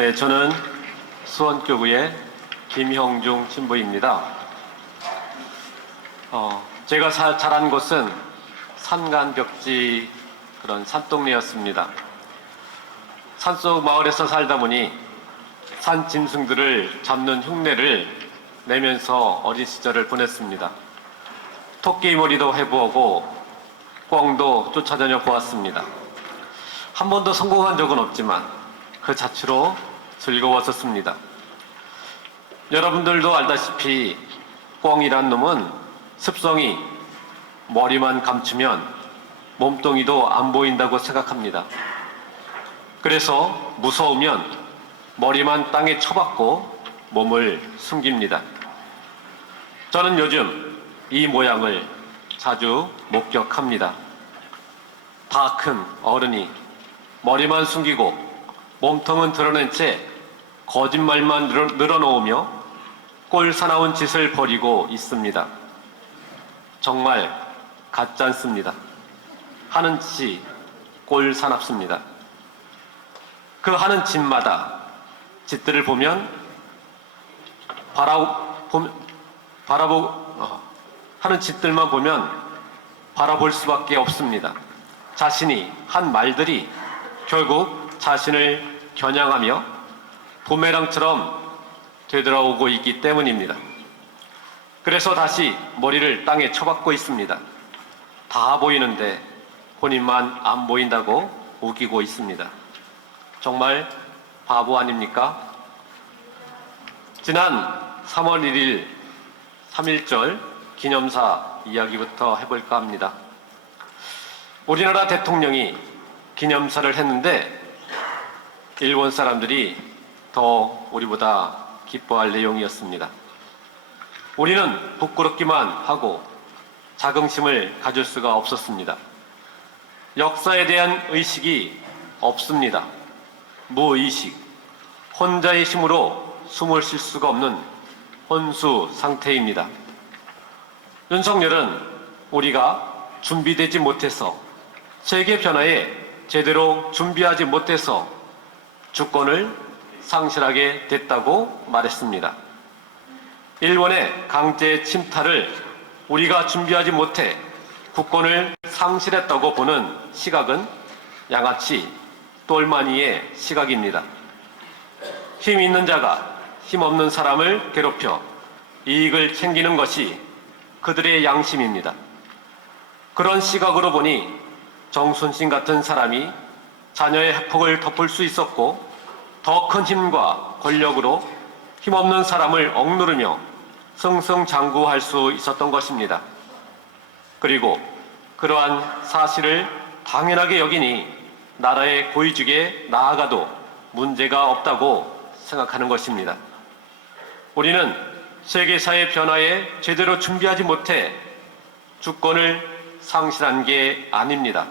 네, 저는 수원교구의 김형중 신부입니다. 제가 자란 곳은 산간벽지 그런 산동네였습니다. 산속 마을에서 살다 보니 산 짐승들을 잡는 흉내를 내면서 어린 시절을 보냈습니다. 토끼머리도 해보고 꿩도 쫓아다녀 보았습니다. 한 번도 성공한 적은 없지만 그 자체로 즐거웠었습니다. 여러분들도 알다시피 꿩이란 놈은 습성이 머리만 감추면 몸뚱이도 안 보인다고 생각합니다. 그래서 무서우면 머리만 땅에 쳐박고 몸을 숨깁니다. 저는 요즘 이 모양을 자주 목격합니다. 다 큰 어른이 머리만 숨기고 몸통은 드러낸 채 거짓말만 늘어놓으며 꼴사나운 짓을 벌이고 있습니다. 정말 가짜않습니다. 하는 짓이 꼴사납습니다. 그 하는 짓마다 짓들을 보면 하는 짓들만 보면 바라볼 수밖에 없습니다. 자신이 한 말들이 결국 자신을 겨냥하며 부메랑처럼 되돌아오고 있기 때문입니다. 그래서 다시 머리를 땅에 쳐박고 있습니다. 다 보이는데 본인만 안 보인다고 우기고 있습니다. 정말 바보 아닙니까? 지난 3월 1일 3.1절 기념사 이야기부터 해볼까 합니다. 우리나라 대통령이 기념사를 했는데 일본 사람들이 더 우리보다 기뻐할 내용이었습니다. 우리는 부끄럽기만 하고 자긍심을 가질 수가 없었습니다. 역사에 대한 의식이 없습니다. 무의식, 혼자의 힘으로 숨을 쉴 수가 없는 혼수 상태입니다. 윤석열은 우리가 준비되지 못해서 세계 변화에 제대로 준비하지 못해서 주권을 상실하게 됐다고 말했습니다. 일본의 강제 침탈을 우리가 준비하지 못해 국권을 상실했다고 보는 시각은 양아치 똘마니의 시각입니다. 힘 있는 자가 힘 없는 사람을 괴롭혀 이익을 챙기는 것이 그들의 양심입니다. 그런 시각으로 보니 정순신 같은 사람이 자녀의 학폭을 덮을 수 있었고 더 큰 힘과 권력으로 힘없는 사람을 억누르며 승승장구할 수 있었던 것입니다. 그리고 그러한 사실을 당연하게 여기니 나라의 고위직에 나아가도 문제가 없다고 생각하는 것입니다. 우리는 세계사의 변화에 제대로 준비하지 못해 주권을 상실한 게 아닙니다.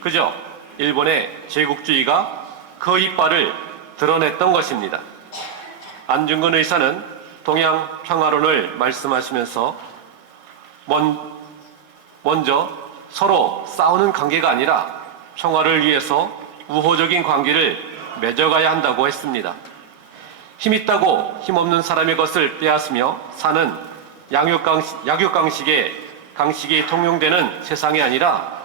그저 일본의 제국주의가 그 이빨을 드러냈던 것입니다. 안중근 의사는 동양 평화론을 말씀하시면서 먼저 서로 싸우는 관계가 아니라 평화를 위해서 우호적인 관계를 맺어가야 한다고 했습니다. 힘있다고 힘없는 사람의 것을 빼앗으며 사는 강식이 통용되는 세상이 아니라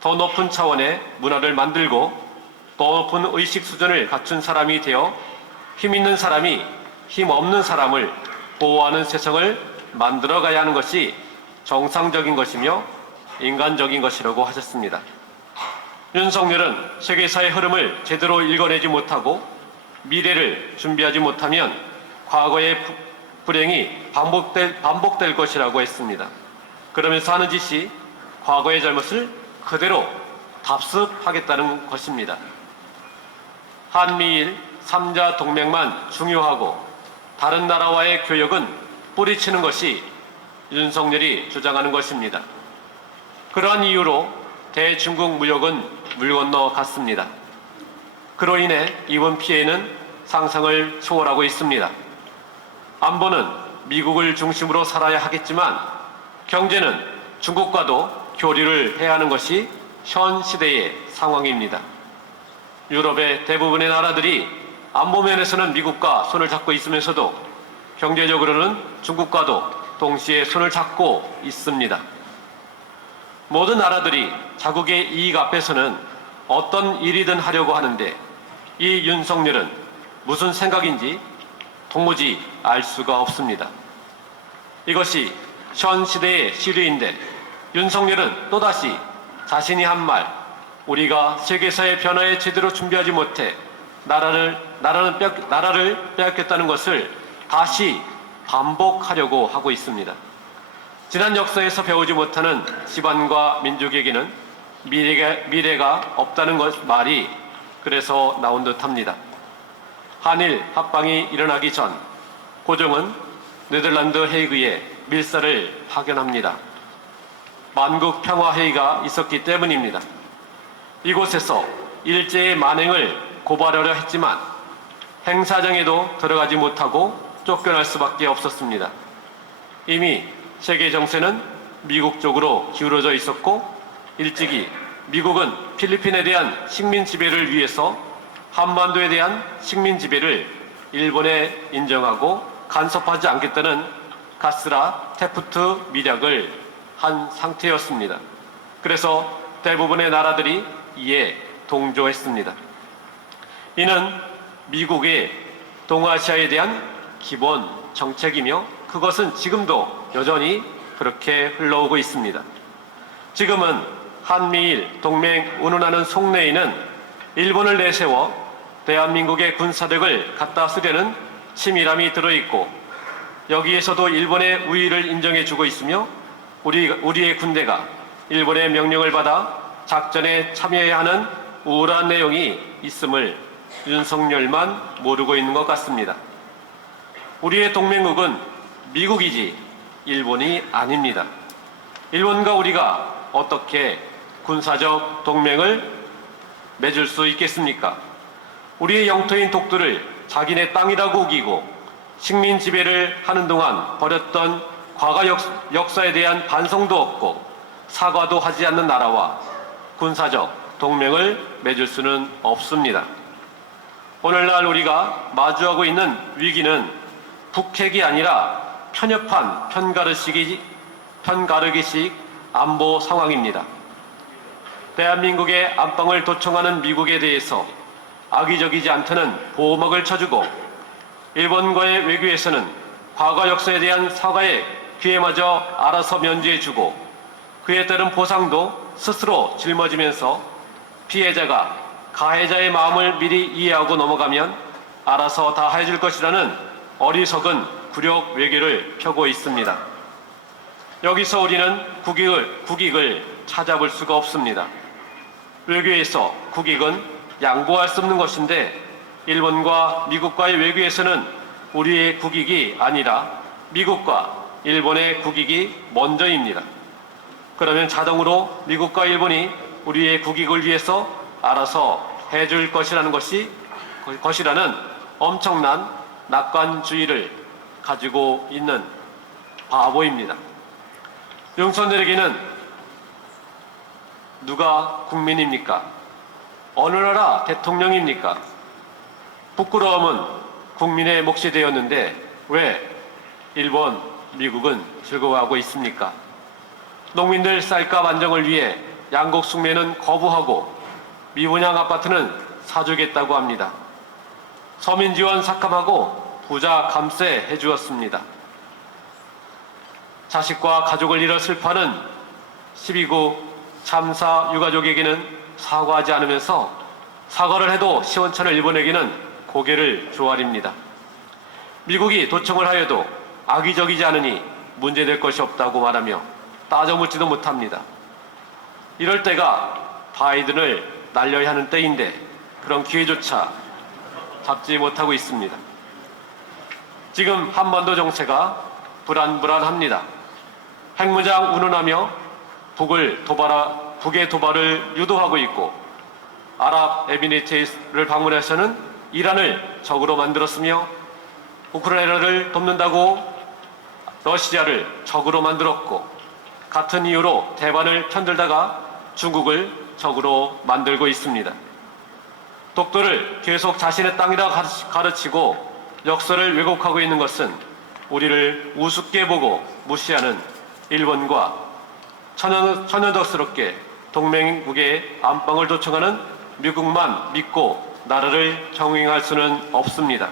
더 높은 차원의 문화를 만들고 더 높은 의식 수준을 갖춘 사람이 되어 힘 있는 사람이 힘 없는 사람을 보호하는 세상을 만들어가야 하는 것이 정상적인 것이며 인간적인 것이라고 하셨습니다. 윤석열은 세계사의 흐름을 제대로 읽어내지 못하고 미래를 준비하지 못하면 과거의 불행이 반복될 것이라고 했습니다. 그러면서 하는 짓이 과거의 잘못을 그대로 답습하겠다는 것입니다. 한미일 3자 동맹만 중요하고 다른 나라와의 교역은 뿌리치는 것이 윤석열이 주장하는 것입니다. 그러한 이유로 대중국 무역은 물 건너 갔습니다. 그로 인해 입은 피해는 상상을 초월하고 있습니다. 안보는 미국을 중심으로 살아야 하겠지만 경제는 중국과도 교류를 해야 하는 것이 현 시대의 상황입니다. 유럽의 대부분의 나라들이 안보면에서는 미국과 손을 잡고 있으면서도 경제적으로는 중국과도 동시에 손을 잡고 있습니다. 모든 나라들이 자국의 이익 앞에서는 어떤 일이든 하려고 하는데 이 윤석열은 무슨 생각인지 도무지 알 수가 없습니다. 이것이 현 시대의 시류인데 윤석열은 또다시 자신이 한 말, 우리가 세계사의 변화에 제대로 준비하지 못해 나라를 빼앗겼다는 것을 다시 반복하려고 하고 있습니다. 지난 역사에서 배우지 못하는 집안과 민족에게는 미래가 없다는 말이 그래서 나온 듯합니다. 한일 합방이 일어나기 전 고종은 네덜란드 헤이그에 밀사를 파견합니다. 만국 평화회의가 있었기 때문입니다. 이곳에서 일제의 만행을 고발하려 했지만 행사장에도 들어가지 못하고 쫓겨날 수밖에 없었습니다. 이미 세계 정세는 미국 쪽으로 기울어져 있었고 일찍이 미국은 필리핀에 대한 식민 지배를 위해서 한반도에 대한 식민 지배를 일본에 인정하고 간섭하지 않겠다는 가스라 테프트 밀약을 한 상태였습니다. 그래서 대부분의 나라들이 이에 동조했습니다. 이는 미국의 동아시아에 대한 기본 정책이며 그것은 지금도 여전히 그렇게 흘러오고 있습니다. 지금은 한미일 동맹 운운하는 속내에는 일본을 내세워 대한민국의 군사력을 갖다 쓰려는 치밀함이 들어있고 여기에서도 일본의 우위를 인정해주고 있으며 우리의 군대가 일본의 명령을 받아 작전에 참여해야 하는 우울한 내용이 있음을 윤석열만 모르고 있는 것 같습니다. 우리의 동맹국은 미국이지 일본이 아닙니다. 일본과 우리가 어떻게 군사적 동맹을 맺을 수 있겠습니까? 우리의 영토인 독도를 자기네 땅이라고 우기고 식민 지배를 하는 동안 벌였던 과거 역사에 대한 반성도 없고 사과도 하지 않는 나라와 군사적 동맹을 맺을 수는 없습니다. 오늘날 우리가 마주하고 있는 위기는 북핵이 아니라 편협한 편가르기식 안보 상황입니다. 대한민국의 안방을 도청하는 미국에 대해서 악의적이지 않다는 보호막을 쳐주고 일본과의 외교에서는 과거 역사에 대한 사과의 기회마저 알아서 면제해주고 그에 따른 보상도 스스로 짊어지면서 피해자가 가해자의 마음을 미리 이해하고 넘어가면 알아서 다 해줄 것이라는 어리석은 굴욕 외교를 펴고 있습니다. 여기서 우리는 국익을 찾아볼 수가 없습니다. 외교에서 국익은 양보할 수 없는 것인데 일본과 미국과의 외교에서는 우리의 국익이 아니라 미국과 일본의 국익이 먼저입니다. 그러면 자동으로 미국과 일본이 우리의 국익을 위해서 알아서 해줄 것이라는 엄청난 낙관주의를 가지고 있는 바보입니다. 윤석열에게는 누가 국민입니까? 어느 나라 대통령입니까? 부끄러움은 국민의 몫이 되었는데 왜 일본, 미국은 즐거워하고 있습니까? 농민들 쌀값 안정을 위해 양곡 숭매는 거부하고 미분양 아파트는 사주겠다고 합니다. 서민 지원 삭감하고 부자 감세 해주었습니다. 자식과 가족을 잃어 슬퍼하는 12구 참사 유가족에게는 사과하지 않으면서 사과를 해도 시원찮을 일본에게는 고개를 조아립니다. 미국이 도청을 하여도 악의적이지 않으니 문제될 것이 없다고 말하며 따져묻지도 못합니다. 이럴 때가 바이든을 날려야 하는 때인데 그런 기회조차 잡지 못하고 있습니다. 지금 한반도 정세가 불안합니다. 핵무장 운운하며 북의 도발을 유도하고 있고 아랍에미리트를 방문해서는 이란을 적으로 만들었으며 우크라이나를 돕는다고 러시아를 적으로 만들었고 같은 이유로 대만을 편들다가 중국을 적으로 만들고 있습니다. 독도를 계속 자신의 땅이라 가르치고 역사를 왜곡하고 있는 것은 우리를 우습게 보고 무시하는 일본과 천연덕스럽게 동맹국의 안방을 도청하는 미국만 믿고 나라를 경영할 수는 없습니다.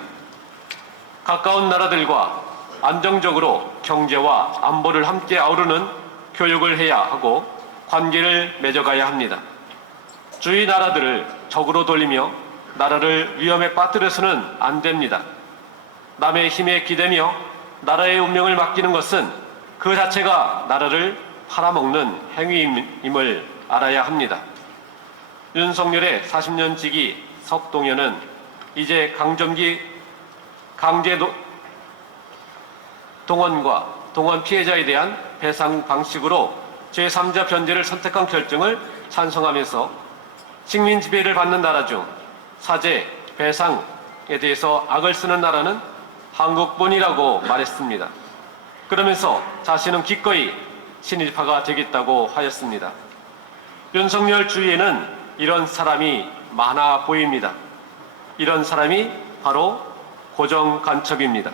가까운 나라들과 안정적으로 경제와 안보를 함께 아우르는 교육을 해야 하고 관계를 맺어가야 합니다. 주위 나라들을 적으로 돌리며 나라를 위험에 빠뜨려서는 안 됩니다. 남의 힘에 기대며 나라의 운명을 맡기는 것은 그 자체가 나라를 팔아먹는 행위임을 알아야 합니다. 윤석열의 40년 지기 석동현은 이제 강제 동원과 동원 피해자에 대한 배상 방식으로 제3자 변제를 선택한 결정을 찬성하면서 식민 지배를 받는 나라 중 사죄, 배상에 대해서 악을 쓰는 나라는 한국뿐이라고 말했습니다. 그러면서 자신은 기꺼이 친일파가 되겠다고 하였습니다. 윤석열 주위에는 이런 사람이 많아 보입니다. 이런 사람이 바로 고정간첩입니다.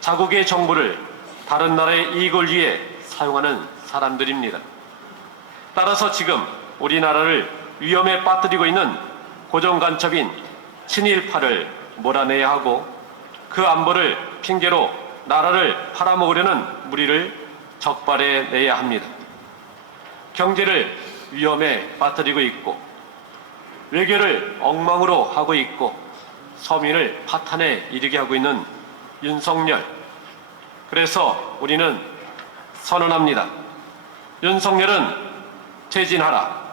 자국의 정보를 다른 나라의 이익을 위해 사용하는 사람들입니다. 따라서 지금 우리나라를 위험에 빠뜨리고 있는 고정간첩인 친일파를 몰아내야 하고 그 안보를 핑계로 나라를 팔아먹으려는 무리를 적발해내야 합니다. 경제를 위험에 빠뜨리고 있고 외교를 엉망으로 하고 있고 서민을 파탄에 이르게 하고 있는 윤석열. 그래서 우리는 선언합니다. 윤석열은 퇴진하라.